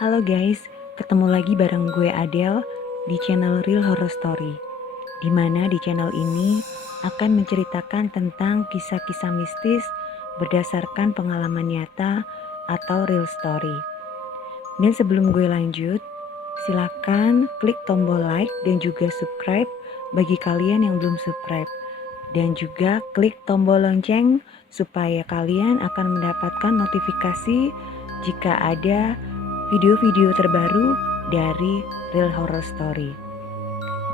Halo guys, ketemu lagi bareng gue Adele di channel Real Horror Story. Dimana di channel ini akan menceritakan tentang kisah-kisah mistis berdasarkan pengalaman nyata atau real story. Dan sebelum gue lanjut, silakan klik tombol like dan juga subscribe bagi kalian yang belum subscribe. Dan juga klik tombol lonceng supaya kalian akan mendapatkan notifikasi jika ada video-video terbaru dari Real Horror Story.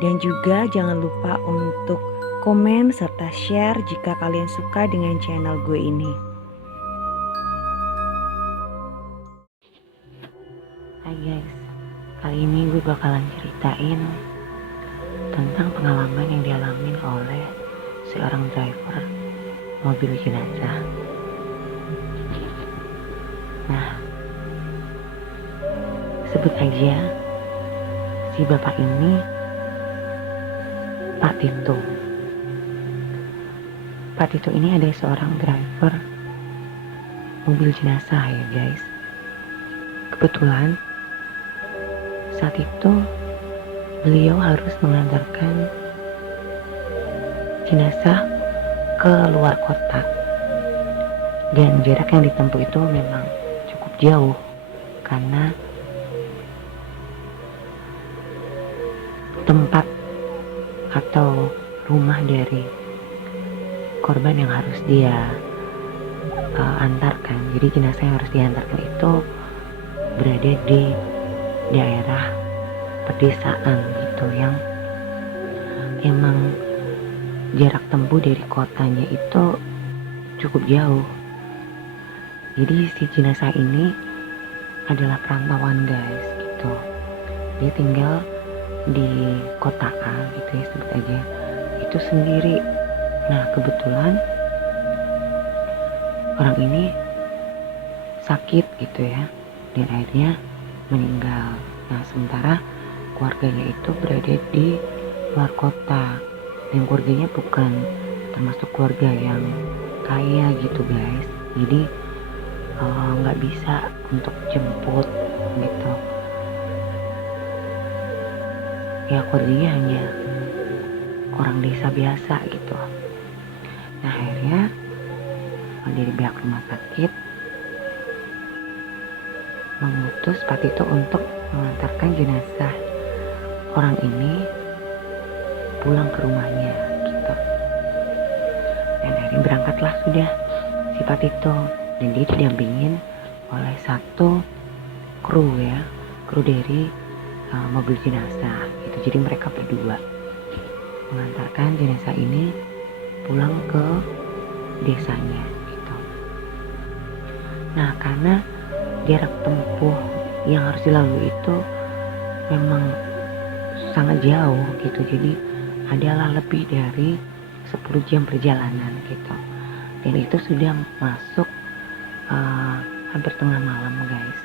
Dan juga jangan lupa untuk komen serta share jika kalian suka dengan channel gue ini. Hai guys, kali ini gue bakalan ceritain tentang pengalaman yang dialami oleh seorang driver mobil jenazah. Nah, sebut aja si bapak ini Pak Tito. Pak Tito ini adalah seorang driver mobil jenazah ya guys. Kebetulan saat itu beliau harus mengantarkan jenazah ke luar kota. Dan jarak yang ditempuh itu memang cukup jauh karena tempat atau rumah dari korban yang harus dia antarkan. Jadi jenazah yang harus diantarkan itu berada di daerah pedesaan gitu yang emang jarak tempuh dari kotanya itu cukup jauh. Jadi si jenazah ini adalah perantauan guys gitu. Dia tinggal di kota A gitu ya, sebut aja itu sendiri. Nah kebetulan orang ini sakit gitu ya, dan akhirnya meninggal. Nah sementara keluarganya itu berada di luar kota, dan keluarganya bukan termasuk keluarga yang kaya gitu guys. Jadi nggak bisa untuk jemput gitu. Ya keluarganya hanya orang desa biasa gitu. Nah akhirnya dari pihak rumah sakit mengutus Pak Tito untuk mengantarkan jenazah orang ini pulang ke rumahnya gitu. Dan akhirnya berangkatlah sudah si Pak Tito, dan dia didampingin oleh satu kru dari mobil jenazah gitu. Jadi mereka berdua mengantarkan jenazah ini pulang ke desanya gitu. Nah karena jarak tempuh yang harus dilalui itu memang sangat jauh gitu, jadi adalah lebih dari 10 jam perjalanan gitu. Dan itu sudah masuk hampir tengah malam guys.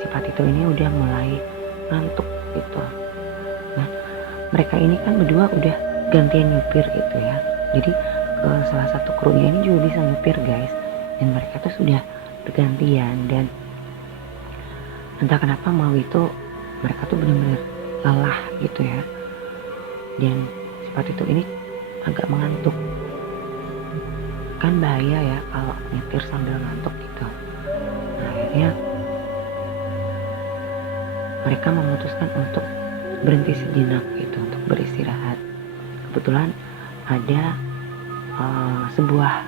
Si Pak Tito ini udah mulai ngantuk gitu. Nah mereka ini kan berdua udah gantian nyupir gitu ya. Jadi salah satu krunya ini juga bisa nyupir guys, dan mereka tuh sudah bergantian. Dan entah kenapa malam itu mereka tuh benar-benar lelah gitu ya. Dan si Pak Tito ini agak mengantuk. Kan bahaya ya kalau nyetir sambil ngantuk gitu. Nah akhirnya mereka memutuskan untuk berhenti sejenak gitu, untuk beristirahat. Kebetulan ada sebuah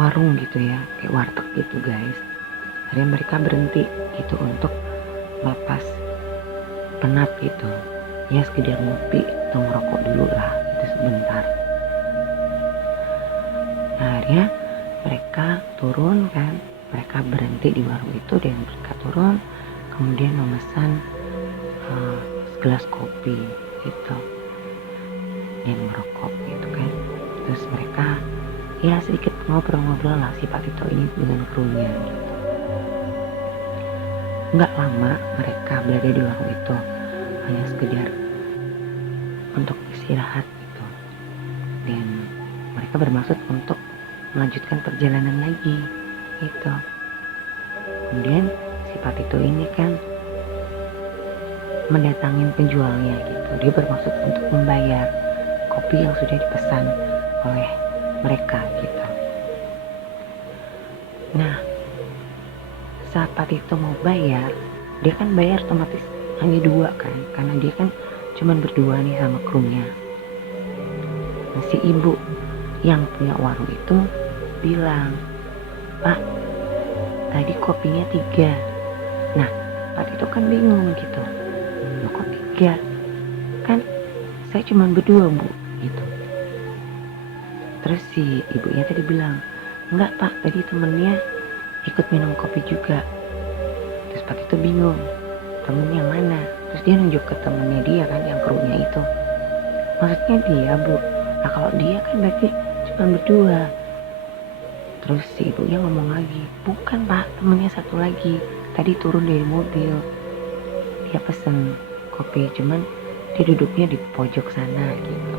warung gitu ya, kayak warteg gitu guys. Akhirnya mereka berhenti gitu untuk lepas penat gitu. Ya sekedar ngopi atau ngerokok dulu lah gitu sebentar. Nah akhirnya mereka turun kan, mereka berhenti di warung itu dan mereka turun, kemudian memesan segelas kopi gitu dan merokok gitu kan. Terus mereka ya sedikit ngobrol-ngobrol lah si Pak Tito ini dengan krunya gitu. Nggak lama mereka berada di warung itu, hanya sekedar untuk istirahat gitu. Dan mereka bermaksud untuk melanjutkan perjalanan lagi gitu. Kemudian si Pak Tito ini kan mendatangin penjualnya gitu. Dia bermaksud untuk membayar kopi yang sudah dipesan oleh mereka gitu. Nah, saat Pak Tito mau bayar, dia kan bayar otomatis hanya 2 kan, karena dia kan cuman berdua nih sama krunya. Nah, si ibu yang punya warung itu bilang, "Pak, tadi kopinya 3." Nah, Pak Tito kan bingung gitu, "Loh kok 3? Kan saya cuma berdua, Bu," gitu. Terus si ibunya tadi bilang, "Enggak Pak, tadi temennya ikut minum kopi juga." Terus Pak Tito bingung, temennya mana? Terus dia nunjuk ke temennya dia kan, yang krunya itu. "Maksudnya dia, Bu? Nah kalau dia kan berarti cuma berdua." Terus si ibunya ngomong lagi, "Bukan Pak, temennya satu lagi. Tadi turun dari mobil. Dia pesen kopi, cuman dia duduknya di pojok sana gitu.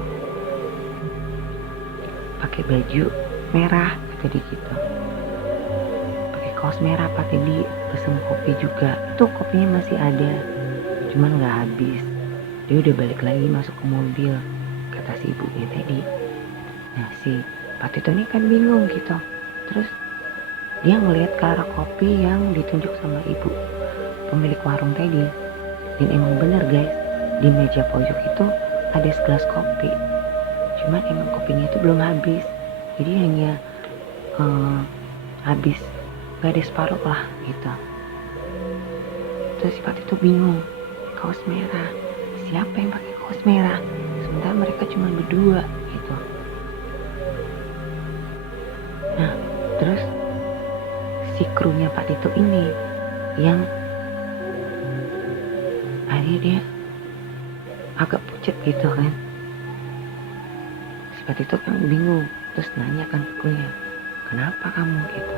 Pakai baju merah," kata dia gitu. "Pakai kaos merah Pak, tadi pesen kopi juga. Itu kopinya masih ada, cuman nggak habis. Dia udah balik lagi masuk ke mobil," kata si ibunya tadi. Nah si Pak Tito ini kan bingung gitu. Terus dia ngelihat ke arah kopi yang ditunjuk sama ibu pemilik warung tadi. Dan emang bener guys, di meja pojok itu ada segelas kopi. Cuman emang kopinya itu belum habis. Jadi hanya habis, gak ada separuh lah gitu. Terus si Pak Tito bingung, kaos merah, siapa yang pakai kaos merah? Sementara mereka cuma berdua gitu. Nah terus si krunya Pak Tito ini yang akhirnya dia agak pucet gitu kan. Si Pak Tito kan bingung, terus nanya kan ke krunya, "Kenapa kamu?" gitu.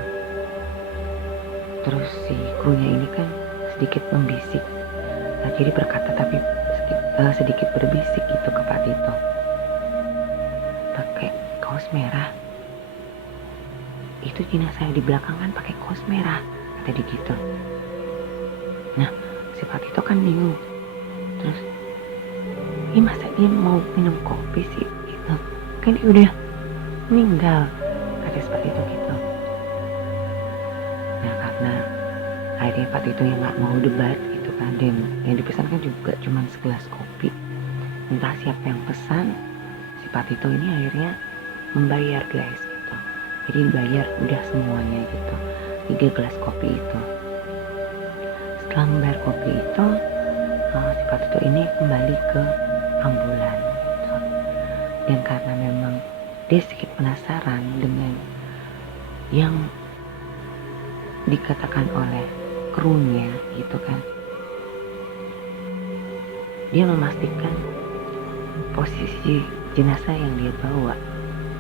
Terus si krunya ini kan sedikit membisik. Nah, jadi berkata tapi sedikit berbisik gitu ke Pak Tito, "Pakai kaos merah? Itu jenazah yang di belakang kan pakai kaos merah," kata dia gitu. Nah si Pak Tito kan bingung. Terus ini masa dia mau minum kopi sih gitu, kan dia udah meninggal, kata si Pak Tito gitu. Nah karena akhirnya Pak Tito yang gak mau debat gitu kan, dan yang dipesankan juga cuma segelas kopi, entah siapa yang pesan, si Pak Tito ini akhirnya membayar guys gitu. Jadi dibayar udah semuanya gitu, 3 gelas kopi itu. Setelah membayar kopi itu, si Pak Tito ini kembali ke ambulan gitu. Dan karena memang dia sedikit penasaran dengan yang dikatakan oleh krunya gitu kan, dia memastikan posisi jenazah yang dia bawa,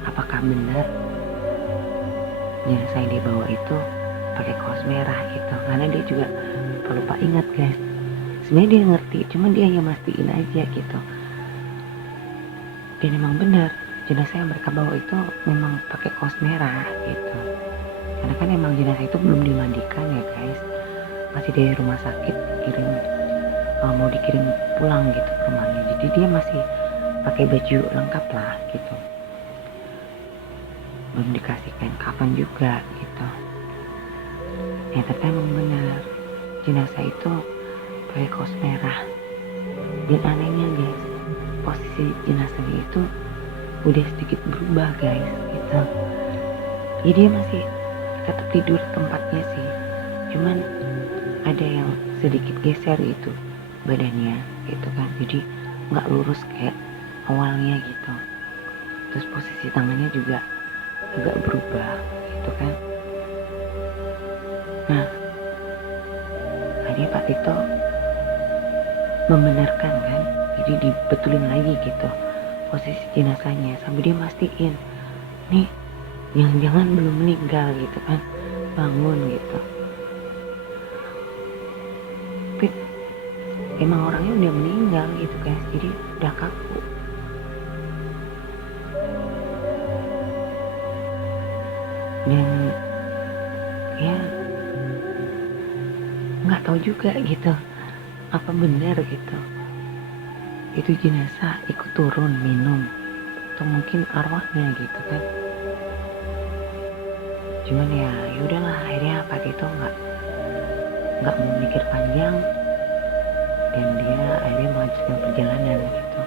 apakah benar jenazah yang dia bawa itu pakai kaos merah gitu. Karena dia juga lupa ingat guys, sebenarnya dia ngerti, cuman dia hanya mastiin aja gitu. Dan memang benar jenazah yang mereka bawa itu memang pakai kaos merah gitu. Karena kan emang jenazah itu belum dimandikan ya guys, masih dari rumah sakit mau dikirim pulang gitu ke rumahnya. Jadi dia masih pakai baju lengkap lah gitu, belum dikasih kain kafan juga gitu. Ya ternyata emang benar jenazah itu pakai kaos merah. Dan anehnya guys, posisi jenazahnya itu udah sedikit berubah guys gitu. Jadi dia masih tetap tidur tempatnya sih, cuman ada yang sedikit geser gitu badannya gitu kan, jadi nggak lurus kayak awalnya gitu. Terus posisi tangannya juga agak berubah gitu kan. Nah akhirnya Pak Tito membenarkan kan, jadi dibetulin lagi gitu posisi jenazahnya, sampai dia mastiin nih jangan-jangan belum meninggal gitu kan, bangun gitu. Tapi emang orangnya udah meninggal gitu guys, jadi udah kaku. Dan ya nggak tahu juga gitu apa benar gitu itu jenazah ikut turun minum, atau mungkin arwahnya gitu kan. Cuman ya udahlah, akhirnya Pak Tito nggak mau mikir panjang, dan dia akhirnya melanjutkan perjalanan gitu,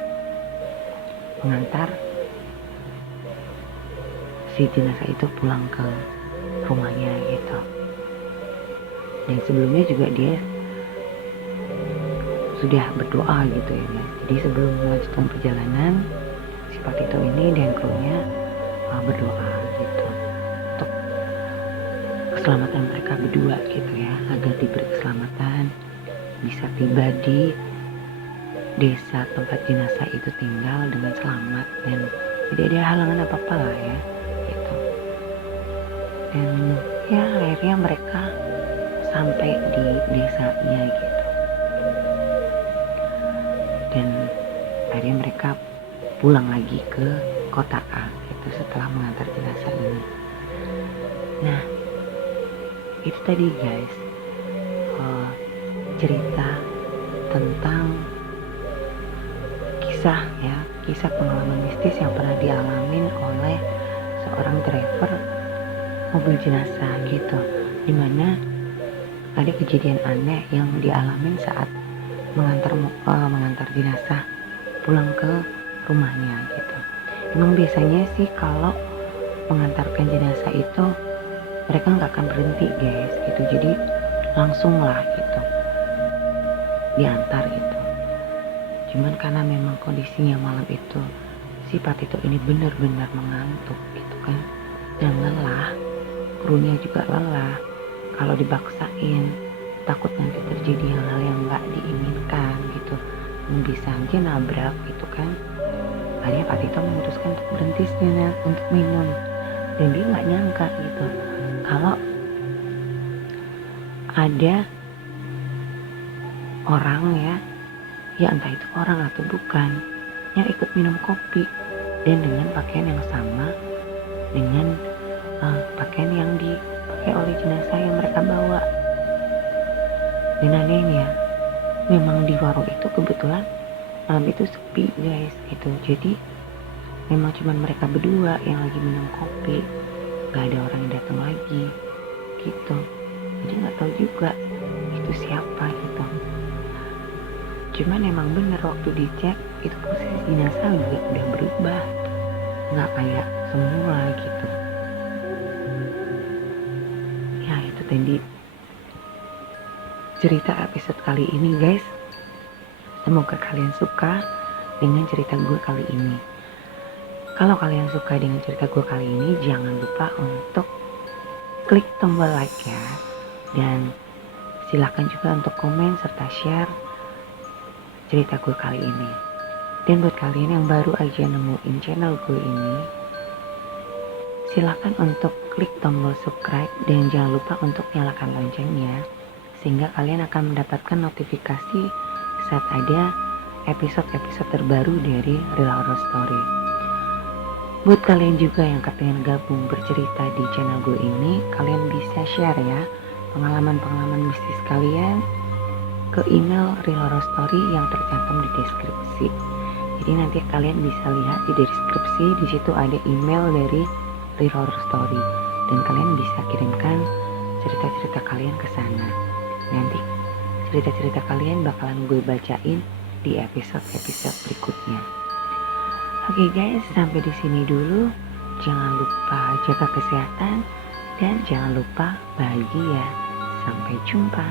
mengantar si jenazah itu pulang ke rumahnya gitu. Dan sebelumnya juga dia sudah berdoa gitu ya guys. Jadi sebelum melanjutkan perjalanan, si Pak Tito ini dan krunya berdoa gitu untuk keselamatan mereka berdua gitu ya, agar diberi keselamatan, bisa tiba di desa tempat jenazah itu tinggal dengan selamat dan tidak ada halangan apa-apa lah ya gitu. Dan ya akhirnya mereka sampai di desanya gitu, dan akhirnya mereka pulang lagi ke kota A gitu setelah mengantar jenazah ini. Nah itu tadi guys, cerita tentang kisah pengalaman mistis yang pernah dialamin oleh seorang driver mobil jenazah gitu, dimana ada kejadian aneh yang dialamin saat mengantar jenazah pulang ke rumahnya gitu. Emang biasanya sih kalau mengantarkan jenazah itu mereka nggak akan berhenti guys gitu, jadi langsung lah gitu diantar gitu. Cuman karena memang kondisinya malam itu si Pak Tito ini benar-benar mengantuk gitu kan, dan lelah, krunya juga lelah. Kalau dipaksain takut nanti terjadi hal-hal yang nggak diinginkan gitu, bisa aja nabrak gitu kan. Akhirnya Pak Tito memutuskan untuk berhenti sejenak untuk minum, dan dia nggak nyangka gitu kalau ada orang ya entah itu orang atau bukan, yang ikut minum kopi dan dengan pakaian yang sama dengan pakaian yang dipakai oleh jenazah yang mereka bawa. Dan anehnya memang di warung itu kebetulan malam itu sepi guys gitu, jadi memang cuma mereka berdua yang lagi minum kopi, gak ada orang yang datang lagi gitu. Jadi nggak tahu juga itu siapa gitu. Cuman emang bener waktu dicek itu posisi jenazah juga udah berubah, nggak kayak semula gitu. Ya itu tadi cerita episode kali ini guys. Semoga kalian suka dengan cerita gue kali ini. Kalau kalian suka dengan cerita gue kali ini, jangan lupa untuk klik tombol like ya, dan silakan juga untuk komen serta share cerita gue kali ini. Dan buat kalian yang baru aja nemuin channel gue ini, silakan untuk klik tombol subscribe dan jangan lupa untuk nyalakan loncengnya, sehingga kalian akan mendapatkan notifikasi saat ada episode-episode terbaru dari Real Horror Story. Buat kalian juga yang kepengen gabung bercerita di channel gue ini, kalian bisa share ya pengalaman-pengalaman mistis kalian ke email Real Horror Story yang tercantum di deskripsi. Jadi nanti kalian bisa lihat di deskripsi, di situ ada email dari Real Horror Story dan kalian bisa kirimkan cerita-cerita kalian ke sana. Nanti cerita-cerita kalian bakalan gue bacain di episode-episode berikutnya. Oke guys, sampai di sini dulu. Jangan lupa jaga kesehatan dan jangan lupa bahagia. Sampai jumpa.